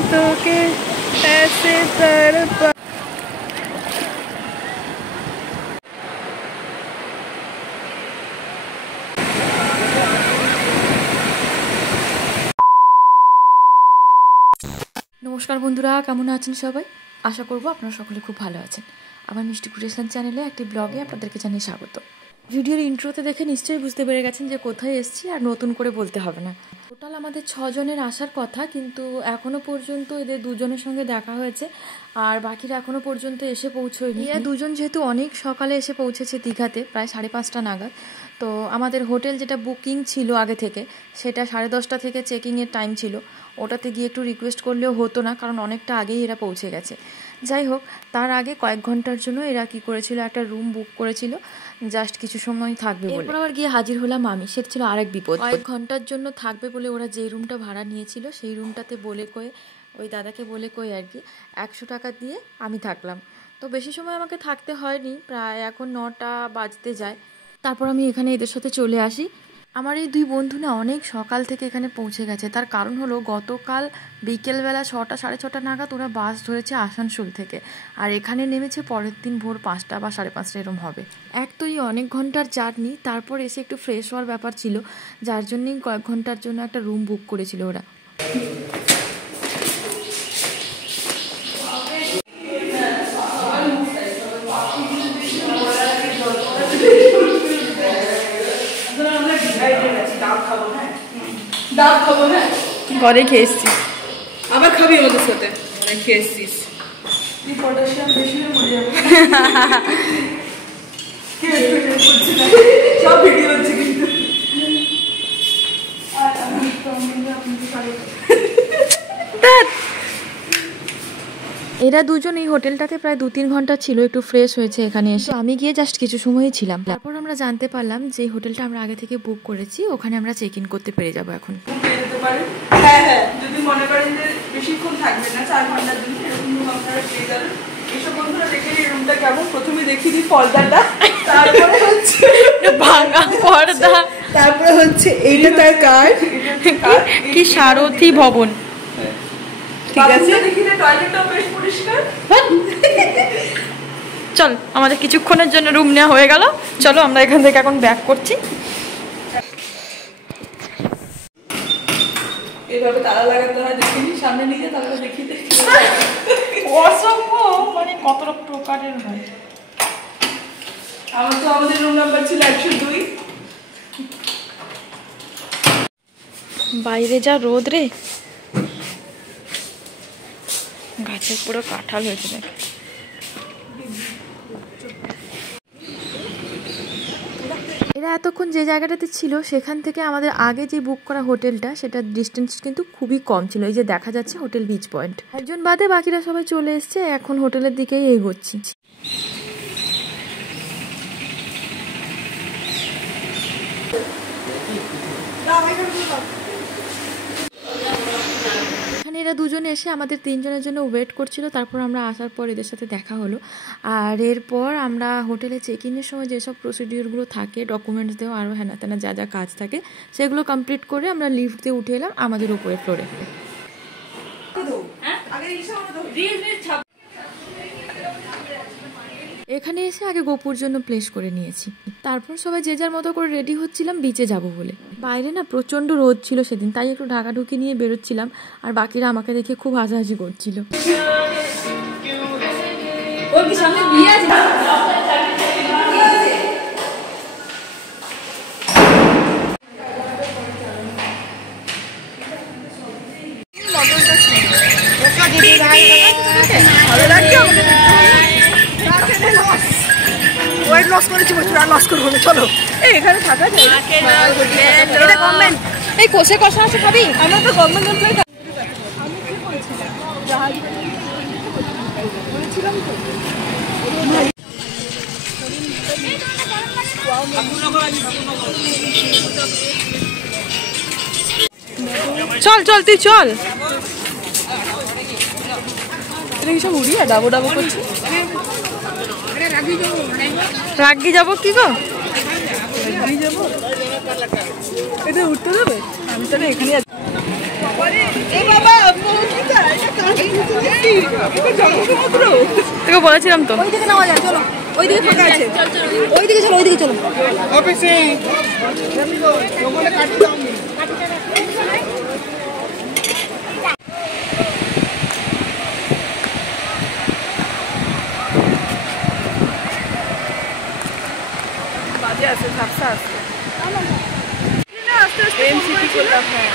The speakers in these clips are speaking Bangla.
बातों के ऐसे तड़पा। नमस्कार बंधुरा केमन आছেন সবাই आशा করব আপনারা সকলে খুব ভালো আছেন। আমার মিষ্টি ক্রিয়েশন চ্যানেলে একটি ব্লগে আপনাদেরকে জানাই স্বাগত। ভিডিওর ইন্ট্রোতে দেখে নিশ্চয়ই বুঝতে পেরে গেছেন যে কোথায় এসেছি আর নতুন করে বলতে হবে না। টোটাল আমাদের 6 জনের আসার কথা, কিন্তু এখনো পর্যন্ত এদের দুজনের সঙ্গে দেখা হয়েছে আর বাকিরা এখনো পর্যন্ত এসে পৌঁছয়নি। এরা দুজন যেহেতু অনেক সকালে এসে পৌঁছেছে দীঘাতে প্রায় 5:30 নাগাদ, তো আমাদের হোটেল যেটা বুকিং ছিল আগে থেকে সেটা 10:30 থেকে চেকিংয়ের টাইম ছিল। ওটাতে গিয়ে একটু রিকোয়েস্ট করলেও হতো না, কারণ অনেকটা আগেই এরা পৌঁছে গেছে। যাই হোক, তার আগে কয়েক ঘন্টার জন্য এরা কি করেছিল, একটা রুম বুক করেছিল জাস্ট কিছু সময় থাকবে বলে। এরপর আবার গিয়ে হাজির হলাম আমি, সেটা ছিল আরেক বিপদ। কয়েক ঘন্টার জন্য থাকবে বলে ওরা যে রুমটা ভাড়া নিয়েছিল সেই রুমটাতে বলে কয়ে ওই দাদাকে বলে কয়ে আর কি 100 টাকা দিয়ে আমি থাকলাম। তো বেশি সময় আমাকে থাকতে হয়নি, প্রায় এখন 9টা বাজতে যায়। তারপর আমি এখানে এদের সাথে চলে আসি। আমার এই দুই বন্ধু না অনেক সকাল থেকে এখানে পৌঁছে গেছে। তার কারণ হলো গতকাল বিকেলবেলা 6টা 6:30 নাগাদ ওরা বাস ধরেছে আসানসোল থেকে, আর এখানে নেমেছে পরের দিন ভোর 5টা বা 5:30 এরম হবে। এক তো এই অনেক ঘন্টার জার্নি, তারপর এসে একটু ফ্রেশ হওয়ার ব্যাপার ছিল, যার জন্যই কয়েক ঘন্টার জন্য একটা রুম বুক করেছিল ওরা। ঘরে খেয়ে এসছি, আবার খাবি আমাদের সাথে। খেয়ে এসছিস পটাশিয়াম বেশি মরে যাবে। সব ভিডিও হচ্ছে কিন্তু। এরা দুজন এই হোটেলটাতে প্রায় 2-3 ঘন্টা ছিল, একটু ফ্রেশ হয়েছে এখানে এসে। আমি গিয়ে জাস্ট কিছু সময়ই ছিলাম। তারপর আমরা জানতে পারলাম যে হোটেলটা আমরা আগে থেকে বুক করেছি ওখানে আমরা চেক ইন করতে পেরে যাবো এখন। হ্যাঁ হ্যাঁ, যদি মনে করেন যে বেশিক্ষণ থাকবে না, 4 ঘন্টার জন্য, এরকম রুম আপনারা পেয়ে যাবেন। এইসব বন্ধুরা দেখে এই রুমটা কেমন, প্রথমে দেখিয়ে দিই পর্দাটা, তারপরে হচ্ছে ভাঙা পর্দা, তারপরে হচ্ছে এইটা তার কার্ড, কি সারথি ভবন। ঠিক আছে, দেখিয়ে টয়লেটটাও বেশ পরিষ্কার। চল, আমাদের কিছুক্ষণের জন্য রুম নেওয়া হয়ে গেল, চলো আমরা এখান থেকে এখন ব্যাক করছি। এইভাবে তালা লাগাতে হয়, দেখিনি সামনে নিয়ে তারপরে দেখিয়ে দেখি। অসম্ভব, মানে কতটা প্রকারের হয়। আমার তো আমাদের রুম নাম্বার ছিল 102। বাইরে যা রোদ রে, গাছের পুরো কাঁঠাল হয়েছে দেখ। এরা এতক্ষণ যে জায়গাটাতে ছিল সেখান থেকে আমাদের আগে যে বুক করা হোটেলটা সেটার ডিস্টেন্স কিন্তু খুবই কম ছিল। এই যে দেখা যাচ্ছে হোটেল বিচ পয়েন্ট, একজন বাদে বাকিরা সবাই চলে এসছে, এখন হোটেলের দিকেই এগোচ্ছি। এখানে এরা দুজনে এসে আমাদের 3 জনের জন্য ওয়েট করছিল। তারপর আমরা আসার পর এদের সাথে দেখা হলো, আর এরপর আমরা হোটেলে চেক ইনের সময় যেসব প্রসিডিওরগুলো থাকে, ডকুমেন্টস দেওয়া আরও হ্যানা ত্যানা যা যা কাজ থাকে সেগুলো কমপ্লিট করে আমরা লিফট দিয়ে উঠে এলাম আমাদের উপরে ফ্লোরে। এখানে এসে আগে গোপুর জন্য প্লেস করে নিয়েছি, তারপর সবাই যে যার মতো করে রেডি হচ্ছিলাম বিচে যাব বলে। বাইরে না প্রচন্ড রোদ ছিল সেদিন, তাই একটু ঢাকাঢুকি নিয়ে বেরোচ্ছিলাম, আর বাকিরা আমাকে দেখে খুব হাসাহাসি করছিল। ওয়েট লস করেছি, আর লস করবো না। চলো এখানে থাকা যায়, এটা গভর্নমেন্ট। এই কষে কষা আছে খাবি? আমরা তো গভর্নমেন্ট এমপ্লয়ি। চল চল তুই চল। এটা কি সব উড়িয়ে ডাবো ডাবো করছি। রাগি যাবো কি গো? রাগি যাবো, এটা উঠতে দেবে? আমি তাহলে এখানে আছি। জনসমুদ্র তোকে বলেছিলাম তো। ওইদিকে নেওয়া যায়, চলো ওইদিকে ফাঁকা আছে, ওইদিকে চলো, ওইদিকে চলো। বাজে আছে, ঝাপসা আছে। আস্তে আস্তে এমসিপি করলাম। হ্যাঁ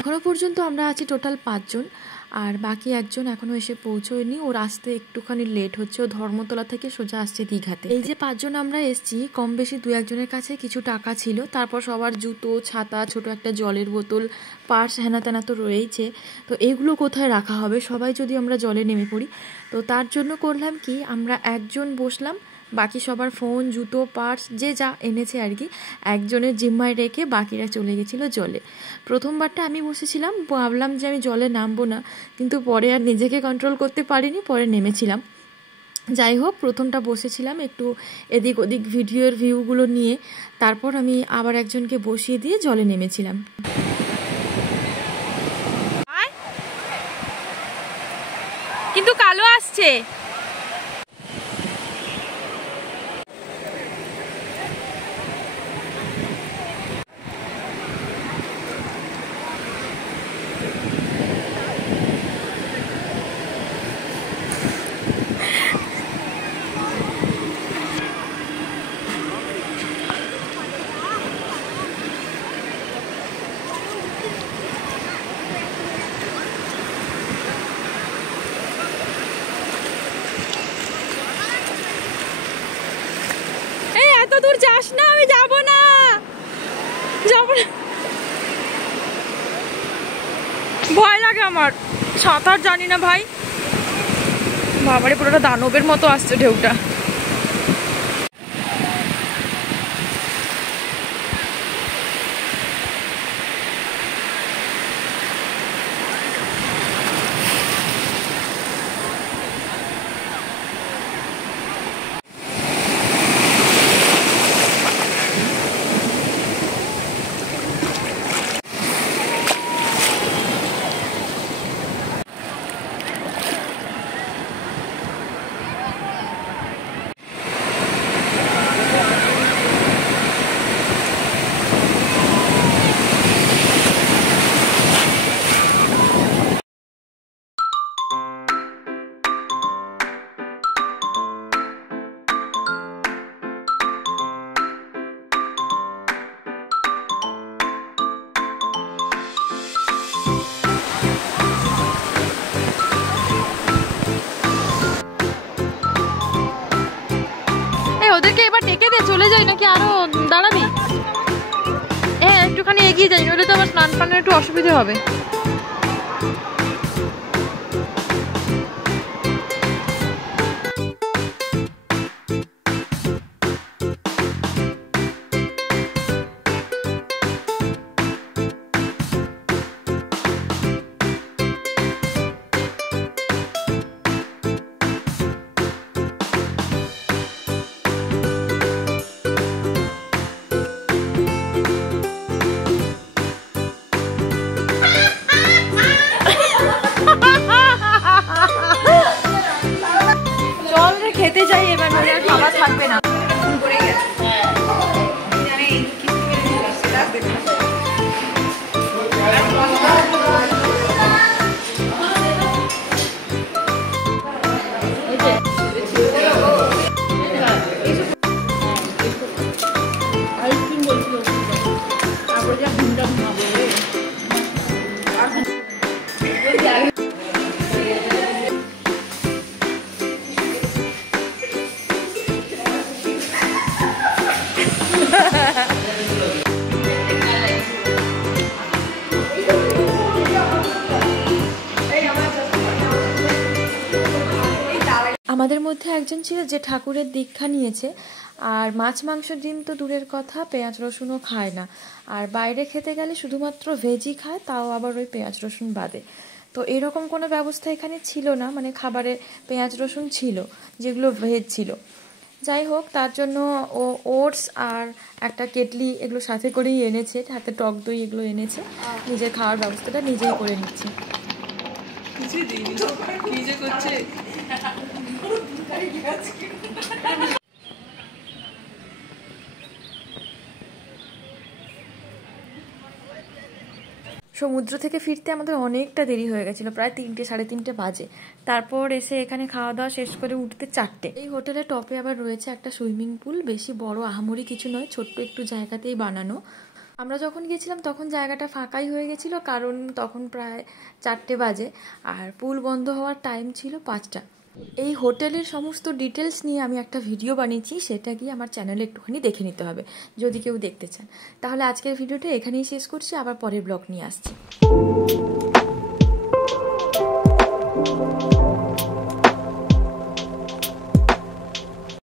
এখনও পর্যন্ত আমরা আছি টোটাল 5 জন, আর বাকি একজন এখনও এসে পৌঁছয়নি। ওর আসতে একটুখানি লেট হচ্ছে, ও ধর্মতলা থেকে সোজা আসছে দীঘাতে। এই যে 5 জন আমরা এসছি, কম বেশি 2-1 কাছে কিছু টাকা ছিল, তারপর সবার জুতো, ছাতা, ছোট একটা জলের বোতল, পার্স, হেনা তেনা তো রয়েইছে। তো এগুলো কোথায় রাখা হবে, সবাই যদি আমরা জলে নেমে পড়ি। তো তার জন্য করলাম কি, আমরা একজন বসলাম, বাকি সবার ফোন, জুতো, পার্স যে যা এনেছে আর কি একজনের জিম্মায় রেখে বাকিরা চলে গেছিলো জলে। প্রথমবারটা আমি বসেছিলাম, ভাবলাম যে আমি জলে নামবো না, কিন্তু পরে আর নিজেকে কন্ট্রোল করতে পারিনি, পরে নেমেছিলাম। যাই হোক, প্রথমটা বসেছিলাম একটু এদিক ওদিক ভিডিওর ভিউগুলো নিয়ে, তারপর আমি আবার একজনকে বসিয়ে দিয়ে জলে নেমেছিলাম। কিন্তু কালো আসছে। এত দূর যাস না, আমি যাব না, ভয় লাগে আমার, সাঁতার জানি না ভাই। বাবারে, পুরোটা দানবের মতো আসছে ঢেউটা। ওদেরকে এবার ডেকে দে, চলে যাই নাকি আরো দাঁড়াবি? হ্যাঁ, একটুখানি এগিয়ে যাই, নইলে তো আবার স্নান পানের একটু অসুবিধা হবে। আমাদের মধ্যে একজন ছিল যে ঠাকুরের দীক্ষা নিয়েছে, আর মাছ মাংস ডিম তো দূরের কথা, পেঁয়াজ রসুনও খায় না। আর বাইরে খেতে গেলে শুধুমাত্র ভেজই খায়, তাও আবার ওই পেঁয়াজ রসুন বাদে। তো এরকম কোনো ব্যবস্থা এখানে ছিল না, মানে খাবারে পেঁয়াজ রসুন ছিল যেগুলো ভেজ ছিল। যাই হোক, তার জন্য ও ওটস আর একটা কেটলি এগুলো সাথে করেই এনেছে, হাতে টক দই এগুলো এনেছে, নিজের খাওয়ার ব্যবস্থাটা নিজেই করে নিচ্ছে। কিছুই দিইনি, কি যে করছে। সমুদ্র থেকে ফিরতে আমাদের অনেকটা দেরি হয়ে গেছিলো, প্রায় 3টে সাড়ে 3টে বাজে। তারপর এসে এখানে খাওয়া দাওয়া শেষ করে উঠতে 4টে। এই হোটেলের টপে আবার রয়েছে একটা সুইমিং পুল, বেশি বড় আহামরি কিছু নয়, ছোট্ট একটু জায়গাতেই বানানো। আমরা যখন গেছিলাম তখন জায়গাটা ফাঁকাই হয়ে গেছিলো, কারণ তখন প্রায় 4টে বাজে আর পুল বন্ধ হওয়ার টাইম ছিল 5টা। এই হোটেলের সমস্ত ডিটেলস নিয়ে আমি একটা ভিডিও বানিয়েছি, সেটা গিয়ে আমার চ্যানেলে একটুখানি দেখে নিতে হবে যদি কেউ দেখতে চান। তাহলে আজকের ভিডিওটা এখানেই শেষ করছি, আবার পরের ব্লগ নিয়ে আসছি।